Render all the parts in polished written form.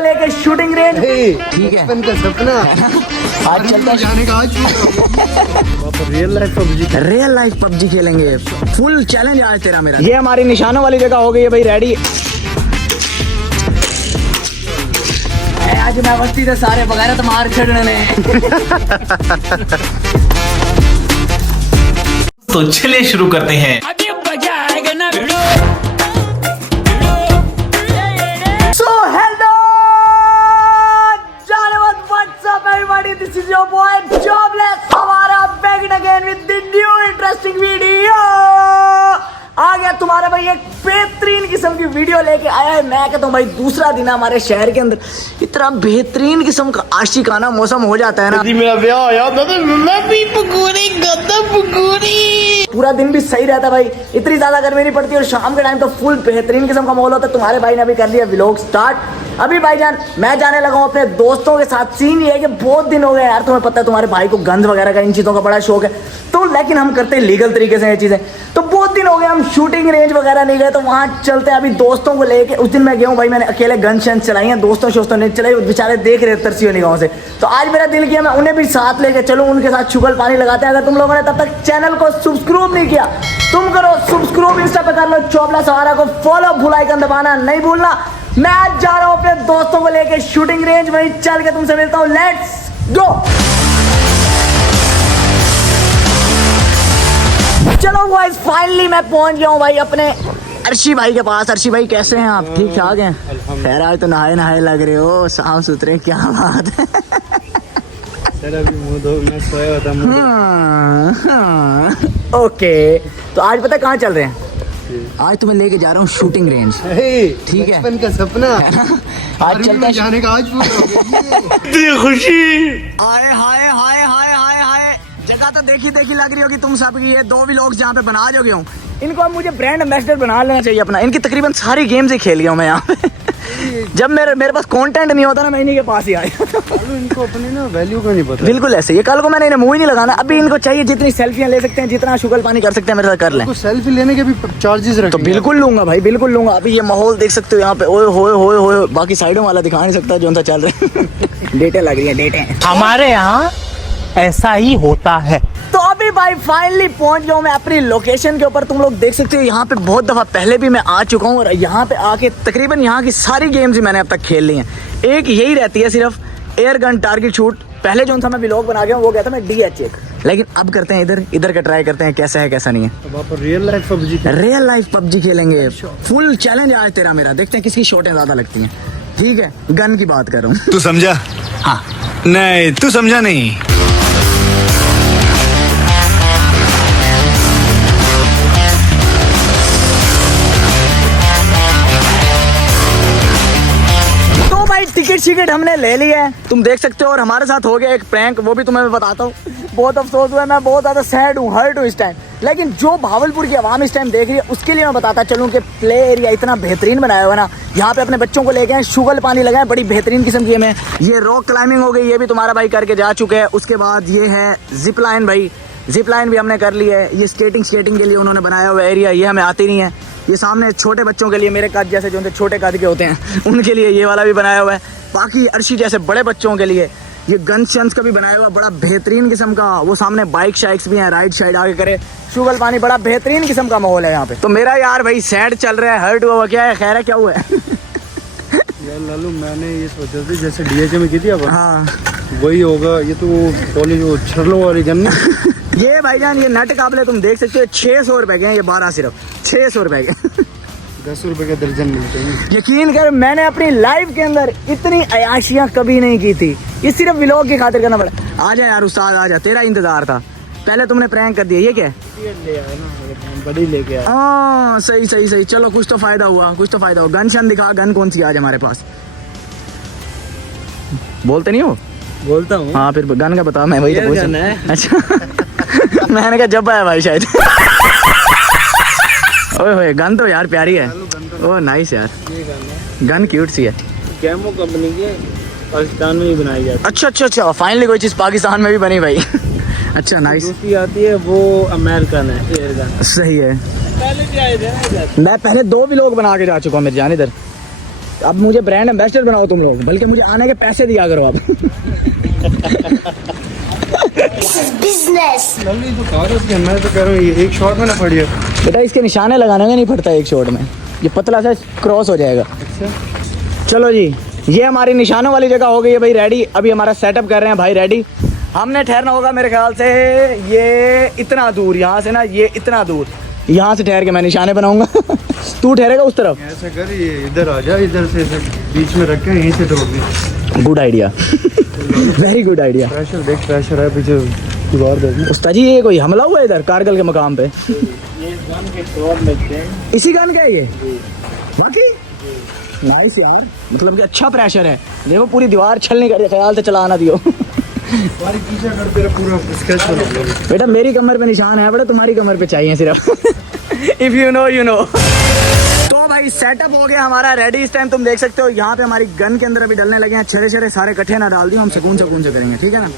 लेके shooting range. ठीक है, बचपन का सपना आज चलता जाने का। आज रियल लाइफ पबजी खेलेंगे, फुल चैलेंज आज तेरा मेरा। ये हमारी निशानों वाली जगह हो गई है भाई रेडी। आज मैं बस्ती से सारे बगैर तो मार छड़ने ने। तो चलिए शुरू करते हैं। So hello, what's up everybody? This is your boy Jobless. हमारा back again with the new interesting video। आ गया तुम्हारा भाई एक बेहतरीन किस्म की वीडियो लेके आया है। मैं कहता हूँ भाई दूसरा दिन हमारे शहर के अंदर इतना बेहतरीन किस्म का आशिकाना मौसम हो जाता है ना। मेरा ब्याह आया था तो मैं भी पकौड़ी गद्दा पकौड़ी। पूरा दिन भी सही रहता है भाई, इतनी ज्यादा गर्मी नहीं पड़ती और शाम के टाइम तो फुल बेहतरीन किस्म का माहौल होता है। तुम्हारे भाई ने अभी कर लिया व्लॉग स्टार्ट। अभी भाईजान मैं जाने लगा हूँ अपने दोस्तों के साथ। सीन ये है कि बहुत दिन हो गए यार, तुम्हें पता है तुम्हारे भाई को गंज वगैरह का इन चीज़ों का बड़ा शौक है, तो लेकिन हम करते हैं लीगल तरीके से ये चीज़ें। तो बहुत दिन हो गए हम शूटिंग रेंज वगैरह नहीं गए, तो वहाँ चलते हैं अभी दोस्तों को लेके। उस दिन मैं गया हूँ भाई, मैंने अकेले गन शंस चलाई हैं, दोस्तों ने चलाई, बेचारे देख रहे तरसी हुई निगाहों से। तो आज मेरा दिल किया मैं उन्हें भी साथ लेके चलूँ, उनके साथ शुगल पानी लगाते हैं। अगर तुम लोगों ने तब तक चैनल को सब्सक्राइब नहीं किया तुम करो सब्सक्राइब, इंस्टा पे कर लो चोपला सवारा को फॉलो, बेल आइकन दबाना नहीं भूलना। मैं आज जा रहा हूँ अपने दोस्तों को लेके शूटिंग रेंज, वहीं चल के तुमसे मिलता हूँ। Let's go. चलो गाइस फाइनली मैं पहुंच गया हूँ भाई अपने अर्शी भाई के पास। अर्शी भाई कैसे हैं आप? ठीक ठाक हैं? खैर आज तो नहाए लग रहे हो, साफ सुथरे, क्या बात है। सर अभी मुंह धो, मैं सोया था। ओके, तो आज पता कहाँ चल रहे हैं? आज तुम्हें लेके जा रहा हूँ शूटिंग रेंज। ठीक है, बचपन का सपना आज चलता है जाने का। आज इतनी खुशी। हाय हाय हाय हाय हाय हाय, जगह तो देखी लग रही होगी तुम सबकी। ये 2 व्लॉग्स जहाँ पे बना जोगे हूँ, इनको अब मुझे ब्रांड एम्बेसडर बना लेना चाहिए अपना। इनकी तकरीबन सारी गेम्स ही खेल गया हूँ मैं यहाँ पे। जब मेरे पास कंटेंट नहीं होता ना, मैं इन्हीं के पास ही आया। इनको अपनी ना वैल्यू का नहीं पता। बिल्कुल ऐसे ये कल को मैंने इन्हें मुंह ही नहीं लगाना। अभी इनको चाहिए जितनी सेल्फियां ले सकते हैं, जितना शुगल पानी कर सकते हैं मेरे साथ कर लें। सेल्फी लेने के भी चार्जेस रखते तो बिल्कुल लूंगा भाई, बिल्कुल लूंगा। अभी ये माहौल देख सकते हो यहाँ पे, ओए होए होए होए, बाकी साइडों वाला दिखा नहीं सकता जो सा चल रहा है। डेटें लग रही है, डेटें। हमारे यहाँ ऐसा ही होता है। तो अभी भाई फाइनली पहुंच गया हूँ मैं अपनी लोकेशन के ऊपर। तुम लोग देख सकते हो यहाँ पे बहुत दफ़ा पहले भी मैं आ चुका हूँ और यहाँ पे आके तकरीबन यहाँ की सारी गेम्स ही मैंने अब तक खेल ली हैं। एक यही रहती है सिर्फ एयर गन टारगेट शूट। पहले जो था मैं व्लॉग बना गया वो गया था मैं DH1, लेकिन अब करते हैं इधर का ट्राई करते हैं कैसा है कैसा नहीं है। रियल लाइफ पबजी खेलेंगे, फुल चैलेंज आज तेरा मेरा। देखते हैं किसकी शॉटें ज़्यादा लगती हैं। ठीक है, गन की बात कर रहा हूँ। तू समझा? हाँ नहीं तू समझा नहीं। टिकट हमने ले लिया है, तुम देख सकते हो। और हमारे साथ हो गया एक प्रैंक, वो भी तुम्हें मैं बताता हूँ। बहुत अफसोस हुआ, मैं बहुत ज़्यादा सैड हूँ, हर्ट हूँ इस टाइम। लेकिन जो भावलपुर की आवाम इस टाइम देख रही है उसके लिए मैं बताता चलूँ कि प्ले एरिया इतना बेहतरीन बनाया हुआ है ना। यहाँ पे अपने बच्चों को लेके आए, शुगल पानी लगाए, बड़ी बेहतरीन किस्म की है। ये रॉक क्लाइंबिंग हो गई, ये भी तुम्हारा भाई करके जा चुके हैं। उसके बाद ये है जिप लाइन भाई, जिप लाइन भी हमने कर ली है। ये स्केटिंग के लिए उन्होंने बनाया हुआ एरिया, ये हमें आती नहीं है। ये सामने छोटे बच्चों के लिए, मेरे कद जैसे जो छोटे कद के होते हैं उनके लिए ये वाला भी बनाया हुआ है। बाकी अर्शी जैसे बड़े बच्चों के लिए ये गन शंस का भी बनाया हुआ बड़ा बेहतरीन किस्म का। वो सामने बाइक शाइक्स भी हैं, राइट साइड आगे करे शुगल पानी, बड़ा बेहतरीन किस्म का माहौल है यहाँ पे। तो मेरा यार भाई सैड चल रहा है, हर्ट हुआ क्या है, खैर है क्या हुआ है? यार लालू मैंने ये सोचा था जैसे DH में की थी अब, हाँ वही होगा। ये तो कॉलेज वो छरलो वाली गन। ये भाईजान ये नट काबले तुम देख सकते हो, 600 रुपए के हैं ये 12, सिर्फ 600 रुपए के। 10 रुपए का दर्जन मिलते हैं। यकीन कर मैंने अपनी लाइफ के अंदर इतनी अयाशियां कभी नहीं की थी। ये सिर्फ व्लॉग की खातिर करना पड़ा। आजा यार उस्ताद आजा, तेरा इंतजार था। पहले तुमने प्रैंक कर दिया, ये क्या है? ले आया ना, बड़ी लेके आया। हाँ सही। चलो कुछ तो फायदा हुआ। गन शन दिखा, गन कौन सी आज हमारे पास? बोलते नहीं हो? बोलता हूँ। हाँ फिर गन का बता, मैं वही तो पूछ रहा हूँ। अच्छा मैंने कहा जब आया भाई शायद। ओए गन तो यार प्यारी है। ओह नाइस यार, गन क्यूट सी है। कैमो कंपनी की पाकिस्तान में ही बनाई जाती है। अच्छा फाइनली कोई चीज़ पाकिस्तान में भी बनी भाई। अच्छा नाइस। दूसरी आती है वो अमेरिकन है, एयर गन। सही है। पहले भी आए थे ना इधर। मैं पहले 2 व्लॉग बना के जा चुका हूँ मेरी जान इधर। अब मुझे ब्रांड एम्बेसडर बनाओ तुम लोग, बल्कि मुझे आने के पैसे दिया करो आप। business. मैं तो कह रहा हूँ एक शॉट में ना पड़ी बेटा इसके निशाने लगाने का नहीं पड़ता एक शॉट में, ये पतला सा क्रॉस हो जाएगा। चलो जी, ये हमारी निशानों वाली जगह हो गई है भाई रेडी। अभी हमारा सेटअप कर रहे हैं भाई रेडी। हमने ठहरना होगा मेरे ख्याल से ये इतना दूर, यहाँ से ना ये इतना दूर, यहाँ से ठहर के मैं निशाने बनाऊंगा। तू ठहरेगा उस तरफ। ऐसा कर, ये इधर आ जा, इधर से बीच में रख के यहीं से ठोक दे। Good idea, very good idea. Pressure देख, प्रेशर है पीछे दीवार देख। उस्ताद जी ये कोई हमला हुआ है इधर कारगिल के मकाम पे? ये गन के शॉट लगते हैं। इसी गन का है ये? बाकी नाइस यार, मतलब कि अच्छा प्रेशर है। देखो पूरी दीवार छलने कर, ख्याल से चलाना दियो। तुम्हारी पीछे कर, तेरा पूरा स्केच बना दो। बेटा मेरी कमर पे निशान है, बेटा तुम्हारी कमर पे चाहिए सिर्फ। If you know you know. तो भाई सेटअप हो गया हमारा रेडी। इस टाइम तुम देख सकते हो यहाँ पे हमारी गन के अंदर अभी डलने लगे हैं छरे छरे, सारे इकट्ठे ना डाल दियो, हम सुकून सुकून से करेंगे, ठीक है ना।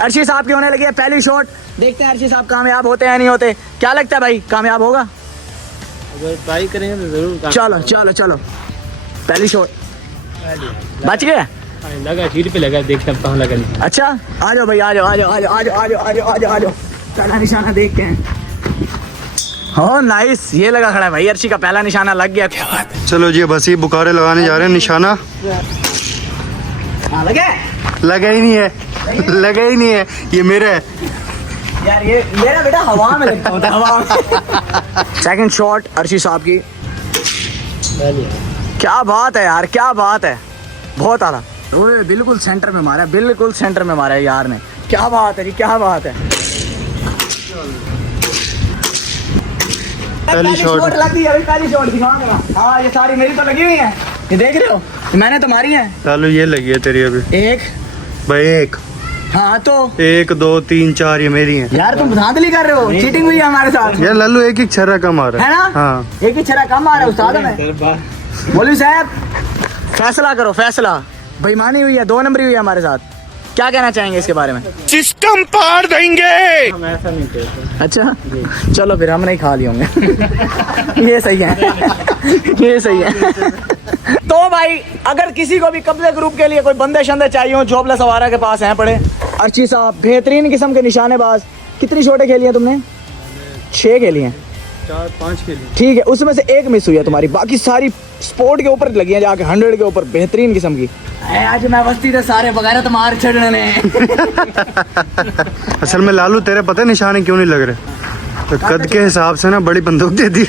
अर्शी साहब की होने लगी है पहली शॉट। देखते हैं अर्शी साहब कामयाब होते हैं नहीं होते। क्या लगता है भाई कामयाब होगा? अगर ट्राई करेंगे तो जरूर। चलो चलो चलो, पहली शॉट बच गया। लगा शीट पे लगा, देखते हैं कहाँ लगा। अच्छा आ जाओ भाई, आ जाओ आ जाओ आ जाओ आ जाओ आ जाओ आ जाओ आ जाओ आ जाओ, पहला निशाना देखते हैं। हो नाइस, ये लगा खड़ा है भाई, अर्शी का पहला निशाना लग गया। क्या बात है। चलो जी बस ये बुखारे लगाने जा रहे हैं। निशाना हाँ, लगे? लगा ही नहीं है, लगा ही नहीं है, ये मेरा है यार। ये मेरा बेटा हवा में लगता होता है, हवा में। सेकंड शॉट अर्शी साहब की। क्या बात है यार, क्या बात है, बहुत आला। ओए बिल्कुल सेंटर में मारा, बिल्कुल सेंटर में मारा है यार ने। क्या बात है जी, क्या बात है। पहली शॉट लग गई अभी, पहली शॉट दिखाऊंगा। हाँ ये सारी मेरी तो लगी हुई है, ये देख रहे हो, मैंने तो मारी है। चलो ये लगी है तेरी अभी। एक भाई एक, हाँ तो 1 2 3 4 ये मेरी है यार, तुम धांधली कर रहे हो, चीटिंग हुई है हमारे साथ यार। लल्लू एक एक छर्रा कम आ रहा है ना। हाँ, एक ही छरा कम आ रहा है उस्ताद में। मौलवी साहब फैसला करो, फैसला। बेईमानी हुई है, 2 नंबरी हुई है हमारे साथ। क्या कहना चाहेंगे इसके बारे में? सिस्टम पार देंगे। हम ऐसा नहीं कहते। अच्छा चलो फिर हम नहीं खा लिए होंगे। ये सही है, ये सही है। तो भाई अगर किसी को भी कब्जे ग्रुप के लिए कोई बंदे शंदे चाहिए हो, जॉबलेस आवारा के पास हैं पड़े। अर्शी साहब बेहतरीन किस्म के निशानेबाज। कितनी शॉटें खेली हैं तुमने? 6 खेली हैं। 4 5 के लिए ठीक है, उसमें से एक मिस हुई है तुम्हारी, बाकी सारी स्पोर्ट के ऊपर लगी है जाके, 100 के ऊपर, बेहतरीन किस्म की। आज मैं बस्ती थे सारे वगैरह तो मार छड़ने ने। असल में लालू तेरे पता है निशाने क्यों नहीं लग रहे? तो कद के हिसाब से ना बड़ी बंदूक दे दी।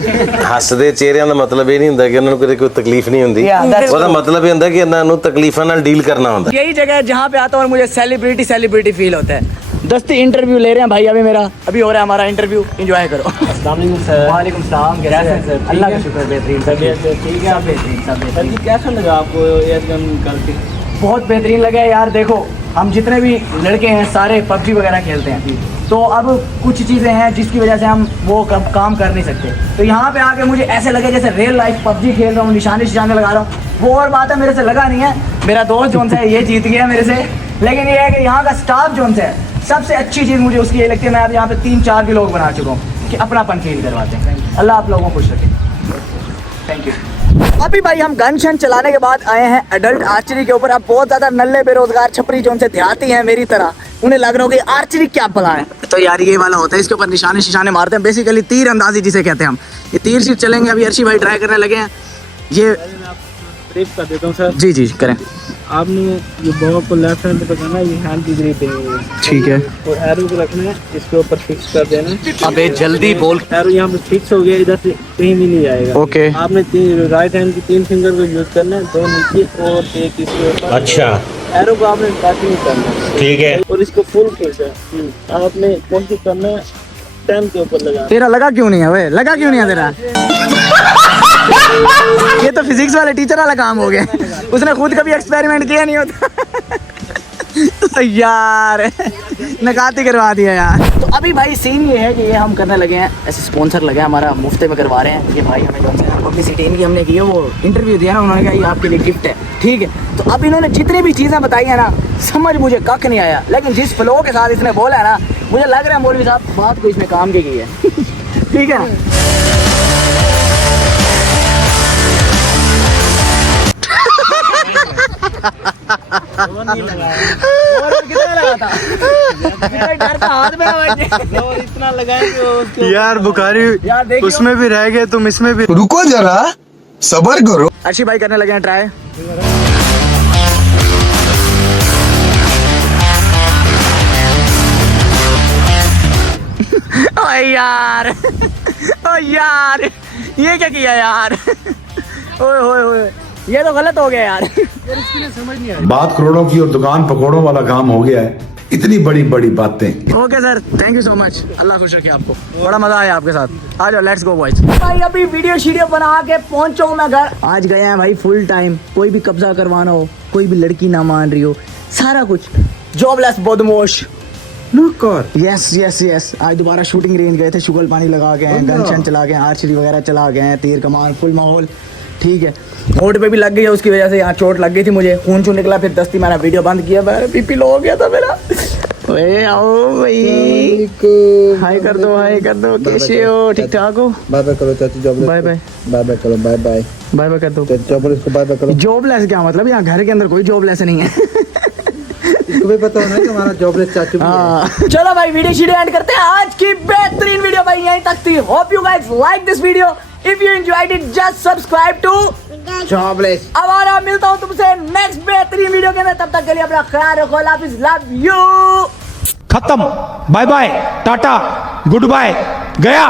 ਹੱਸਦੇ ਚਿਹਰਿਆਂ ਦਾ ਮਤਲਬ ਇਹ ਨਹੀਂ ਹੁੰਦਾ ਕਿ ਉਹਨਾਂ ਨੂੰ ਕਦੇ ਕੋਈ ਤਕਲੀਫ ਨਹੀਂ ਹੁੰਦੀ। ਉਹਦਾ ਮਤਲਬ ਇਹ ਹੁੰਦਾ ਕਿ ਇਹਨਾਂ ਨੂੰ ਤਕਲੀਫਾਂ ਨਾਲ ਡੀਲ ਕਰਨਾ ਹੁੰਦਾ। यही जगह है जहाँ पे आता हूँ और मुझे सेलिब्रिटी फील होता है। दस्ती इंटरव्यू ले रहे हैं भाई, अभी मेरा अभी हो रहा है हमारा इंटरव्यू, एंजॉय करो। वालेकुम सलाम, अल्लाह का शुक्र, बेहतरीन ठीक है। बेहतरीन कैसा लगा आपको एयरगन करके? बहुत बेहतरीन लगा है यार। देखो हम जितने भी लड़के हैं सारे पबजी वगैरह खेलते हैं, तो अब कुछ चीज़ें हैं जिसकी वजह से हम वो काम कर नहीं सकते। तो यहाँ पे आके मुझे ऐसे लगे जैसे रियल लाइफ पबजी खेल रहा हूँ, निशाने लगा रहा हूँ। वो और बात है, मेरे से लगा नहीं है। मेरा दोस्त जोन से है ये जीत गया मेरे से, लेकिन ये है कि यहाँ का स्टाफ जोन से है। सबसे अच्छी चीज़ मुझे उसकी ये लगती है, मैं अब यहाँ पे 3-4 भी लोग बना चुका हूँ कि अपनापन फील करवाते हैं। अल्लाह आप लोगों को खुश रखे, थैंक यू। अभी भाई हम गन शन चलाने के बाद आए हैं एडल्ट आर्चरी के ऊपर। अब बहुत ज़्यादा नल्ले बेरोजगार छपरी जो उनसे देहाती हैं मेरी तरह, उन्हें लग रहा हो कि आर्चरी क्या भला है। तो यार ये वाला होता है, इसके ऊपर निशाने मारते हैं, बेसिकली तीर अंदाजी जिसे कहते हैं हम। ये तीर शीट चलेंगे, अभी अर्शी भाई ट्राई करने लगे हैं। ये ग्रिप कर देता हूँ सर। जी जी करें। आपने ये बॉल को लेफ्ट हैंड पे पकड़ना है, ये हैंड की ग्रिप है। ठीक है, और एरो को रखना है, इसके ऊपर फिक्स कर देना। अबे जल्दी बोल। एरो यहाँ पे फिक्स हो गया, इधर से कहीं भी नहीं जाएगा। ओके। आपने राइट हैंड की 3 फिंगर को यूज करना है, 2 नीचे और 1 इसके ऊपर। अच्छा एरो को आपने टच नहीं करना है, ठीक है। और इसको फुल खींच है। आपने कोशिश करना है 10 के ऊपर लगा। तेरा लगा क्यों नहीं है? वे लगा क्यों नहीं है तेरा? ये तो फिजिक्स वाले टीचर वाला काम हो गया, उसने खुद कभी एक्सपेरिमेंट किया नहीं होता। यार नकाती करवा दिया यार। तो अभी भाई सीन ये है कि ये हम करने लगे हैं, ऐसे स्पॉन्सर लगे हैं हमारा, मुफ्ते में करवा रहे हैं। ये भाई हमें जो पब्लिसिटी इनकी हमने की है, वो इंटरव्यू दिया ना, उन्होंने कहा ये आपके लिए गिफ्ट है, ठीक है। तो अब इन्होंने जितनी भी चीज़ें बताई है ना, समझ मुझे कख नहीं आया, लेकिन जिस फ्लो के साथ इसने बोला है ना, मुझे लग रहा है मौलवी साहब बात को इसमें काम की है। ठीक है ना। यार बुखारी यार देखियो। उसमें भी रह गए तुम इसमें भी। रुको जरा सबर करो। अर्शी भाई करने लगे हैं ट्राई। ओ यार, ओ यार, ये क्या किया यार। ओए होए होए, ये तो गलत हो गया यार। बात करोड़ों की और दुकान पकौड़ों वाला काम हो गया है। इतनी बड़ी बड़ी बातें। Okay sir, thank you so much, अल्लाह खुश रखे आपको, बड़ा मजा आया आपके साथ। आ जाओ, लेट्स गो बॉयज। भाई अभी वीडियो शीडियो बना के पहुंचा हूं मैं घर। आज गए हैं भाई फुल टाइम, कोई भी कब्जा करवाना हो, कोई भी लड़की ना मान रही हो, सारा कुछ जॉबलेस बदमाश। यस यस यस, आज दोबारा शूटिंग रेंज गए थे, शुगल पानी लगा के हैं, गन शन चला के हैं, आर्चरी वगैरह चला के हैं, तीर कमान फुल माहौल, ठीक है। होठ पे भी लग गई है, उसकी वजह से यहाँ चोट लग गई थी मुझे, खून छून निकला, फिर दस्ती मैंने वीडियो बंद किया, मेरा बीपी लो हो गया था मेरा। ओए आओ भाई, हाय कर दो, हाय कर दो, कैसे हो, ठीक ठाक हो? बाय बाय करो चाची, jobless bye bye bye bye करो, बाय बाय बाय बाय कर दो। जॉबलेस को बाय बाय करो। जॉबलेस क्या मतलब, यहाँ घर के अंदर कोई जॉबलेस नहीं है। इसको भी पता होना है कि हमारा जॉबलेस चाचू भी है। हाँ। चलो भाई वीडियो शीडियो एंड करते हैं, आज की बेहतरीन वीडियो भाई यहीं तक थी। Hope you guys like this video, if you enjoyed it just subscribe to jobless. अब आ रहा, मिलता हूँ तुमसे नेक्स्ट बेहतरीन वीडियो के अंदर, तब तक के लिए अपना ख्याल रखो, अल्लाह हाफिज़, लव यू। खत्म, bye bye, tata, good bye, गया।